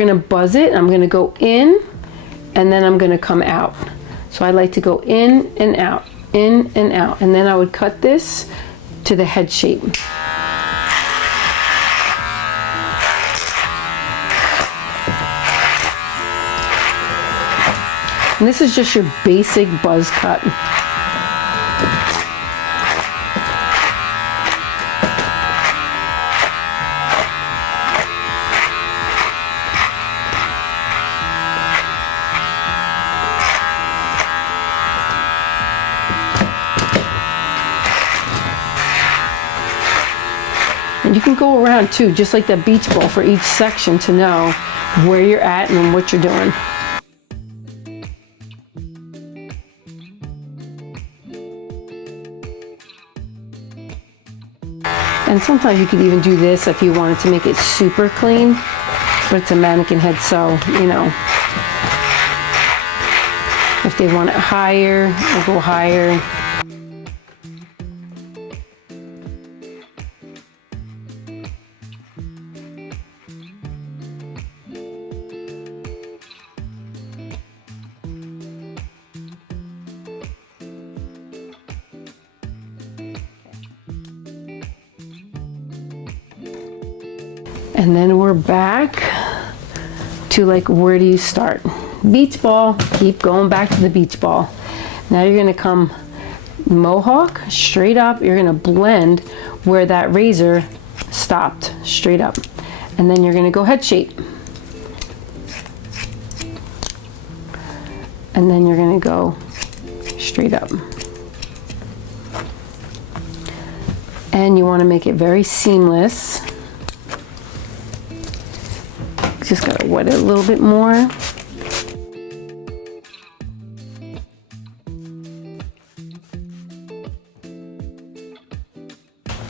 gonna buzz it. I'm gonna go in and then I'm gonna come out. So I like to go in and out, in and out. And then I would cut this to the head shape. And this is just your basic buzz cut. And you can go around too, just like that beach ball, for each section to know where you're at and what you're doing. And sometimes you could even do this if you wanted to make it super clean, but it's a mannequin head, so, you know, if they want it higher, they'll go higher. And then we're back to, like, where do you start? Beach ball, keep going back to the beach ball. Now you're gonna come mohawk, straight up. You're gonna blend where that razor stopped, straight up. And then you're gonna go head shape. And then you're gonna go straight up. And you wanna make it very seamless. Just gotta wet it a little bit more.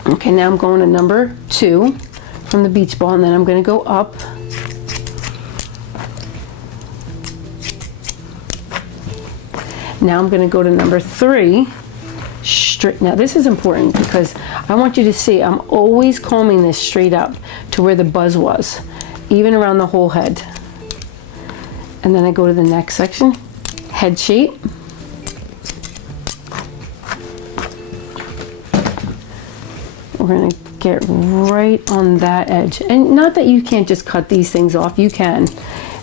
Okay, now I'm going to number 2 from the beach ball, and then I'm gonna go up. Now I'm gonna go to number 3. Straight. Now this is important because I want you to see I'm always combing this straight up to where the buzz was, even around the whole head. And then I go to the next section, head shape. We're gonna get right on that edge. And not that you can't just cut these things off, you can.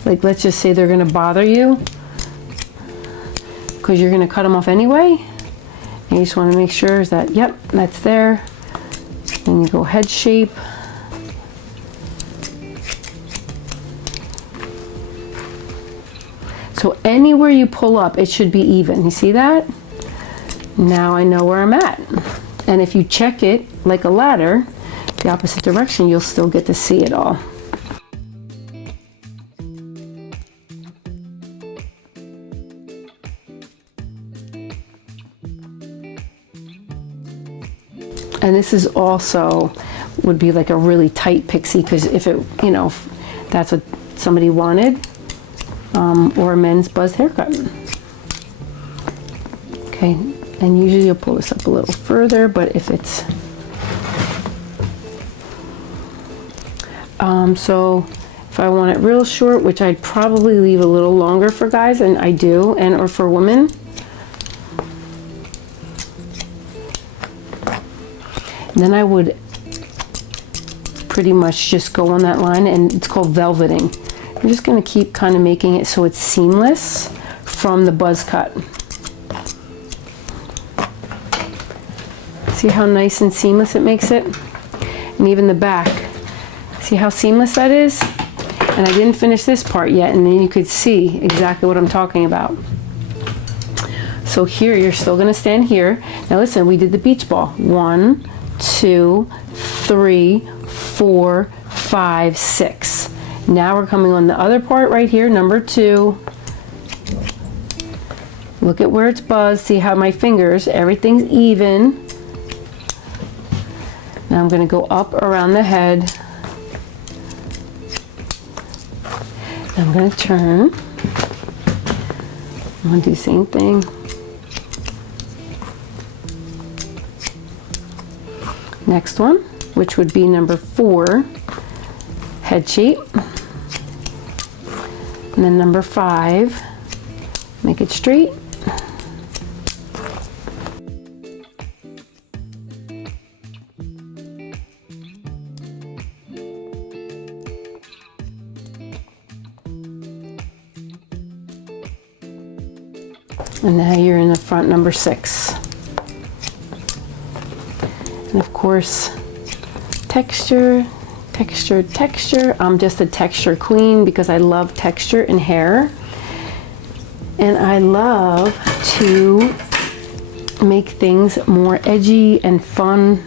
Like, let's just say they're gonna bother you because you're gonna cut them off anyway. And you just wanna make sure that, yep, that's there. Then you go head shape. So anywhere you pull up, it should be even. You see that? Now I know where I'm at. And if you check it like a ladder, the opposite direction, you'll still get to see it all. And this is also, would be like a really tight pixie, because if it, you know, if that's what somebody wanted, or a men's buzz haircut. Okay, and usually you'll pull this up a little further, but if it's, so if I want it real short, which I'd probably leave a little longer for guys, and I do, and or for women. And then I would pretty much just go on that line, and it's called velveting. I'm just going to keep kind of making it so it's seamless from the buzz cut. See how nice and seamless it makes it? And even the back. See how seamless that is? And I didn't finish this part yet, and then you could see exactly what I'm talking about. So here, you're still going to stand here. Now listen, we did the beach ball. 1, 2, 3, 4, 5, 6. Now we're coming on the other part right here, number 2. Look at where it's buzzed. See how my fingers, everything's even. Now I'm going to go up around the head. I'm going to turn. I'm going to do the same thing. Next one, which would be number 4, head shape. And then number 5, make it straight. And now you're in the front, number 6. And of course, texture, texture, texture. I'm just a texture queen because I love texture in hair. And I love to make things more edgy and fun.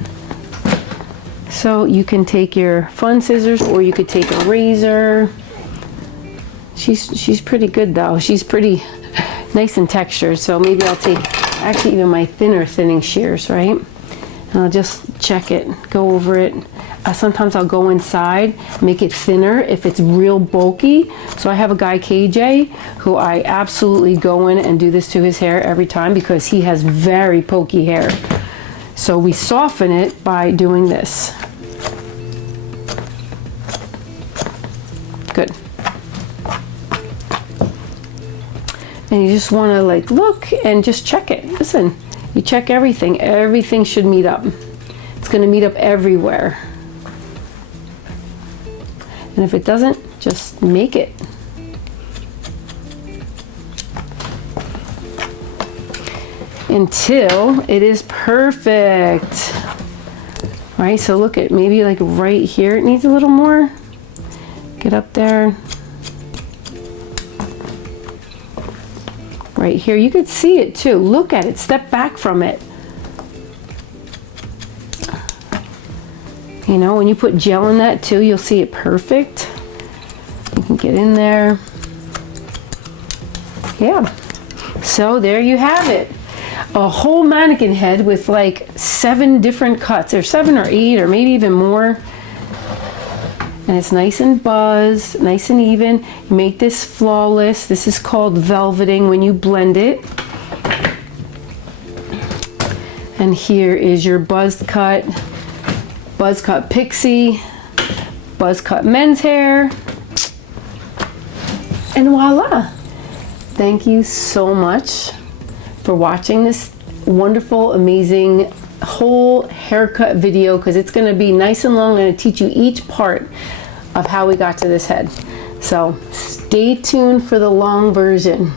So you can take your fun scissors or you could take a razor. She's pretty good though. She's pretty nice and textured. So maybe I'll take actually even my thinning shears, right? And I'll just check it, go over it. Sometimes I'll go inside, make it thinner if it's real bulky. So I have a guy, KJ, who I absolutely go in and do this to his hair every time because he has very pokey hair. So we soften it by doing this. Good. And you just want to like look and just check it. Listen, you check everything. Everything should meet up. It's going to meet up everywhere. And if it doesn't, just make it. Until it is perfect. All right, so look at maybe like right here, it needs a little more. Get up there. Right here, you could see it too. Look at it, step back from it. You know, when you put gel in that too, you'll see it perfect. You can get in there. Yeah. So there you have it. A whole mannequin head with like 7 different cuts, or 7 or 8, or maybe even more. And it's nice and buzzed, nice and even. You make this flawless. This is called velveting when you blend it. And here is your buzzcut pixie, buzzcut men's hair, and voila. Thank you so much for watching this wonderful, amazing whole haircut video, because it's going to be nice and long. I'm going to teach you each part of how we got to this head. So stay tuned for the long version.